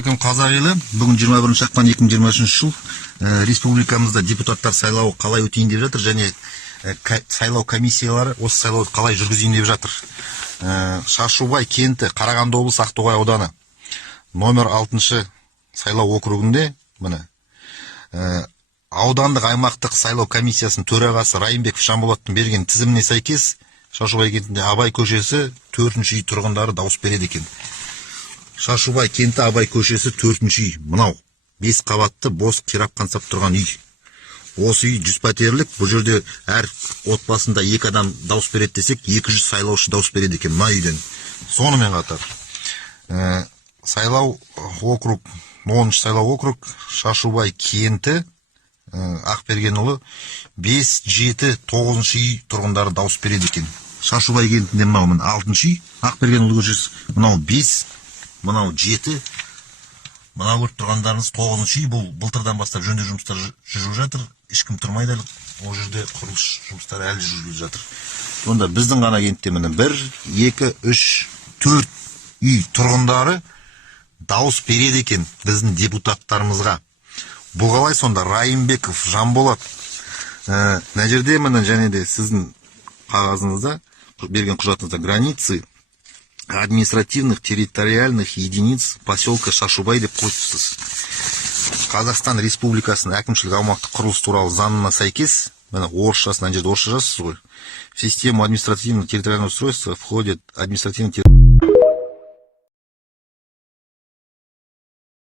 Ассалаумағалейкум қазақ елі. Бүгін 21 ақпан 2023 жыл республикамызда депутаттар сайлауы қалай өтейін деп жатыр, және сайлау комиссиялары осы сайлауды қалай жүргізейін деп жатыр. Шашубай кенті, Қарағанды облысы, Ақтоғай ауданы, номер 6 сайлау округінде, міне, аудандық аймақтық сайлау комиссиясының төрағасы Райымбеков Жанболаттың берген тізіміне сәйкес Шашубай кентінде Абай көшесі 4-ші үй тұрғындары дауыс береді екен. Шашубай кенті Абай көшесі 4-ші үй. Мынау 5 қабатты бос қирап қансап тұрған үй. Осы үй 100 пәтерлік. Бұл жерде әр отбасында 2 адам дауыс береді десек, 200 сайлаушы дауыс береді екен мына үйден. Сонымен қатар сайлау округ, 10-ші сайлау округ, Шашубай кенті Ақбергенұлы 5, 7, 9-ші үй тұрғындары дауыс береді екен. Шашубай кентінде мынау 6-ші үй, Ақбергенұлы көшесі, мынау 5, мынау 7, мынау көріп тұрғандарыңыз 9-ші үй. Бұл былтырдан бастап жөндеу жұмыстары жүріп жатыр. Ешкім тұрмайды, ол жерде құрылыс жұмыстары әлі жүргізіліп жатыр. Сонда біздің ғана кентте 1, 2, 3, 4 үй тұрғындары дауыс береді екен біздің депутаттарымызға. Бұл қалай сонда? Райымбеков Жанболат. Мына жерде міне және де сіздің қағазыңызда берген құжатыңызда границы административных территориальных единиц поселка Шашубай деп қойыпсыз. Қазақстан Республикасының әкімшілік аумақтық құрылыс туралы заңына сәйкес, міне орысшасын, ана жерде орысша жазсыз ғой. В систему административно-территориального устройства входит административно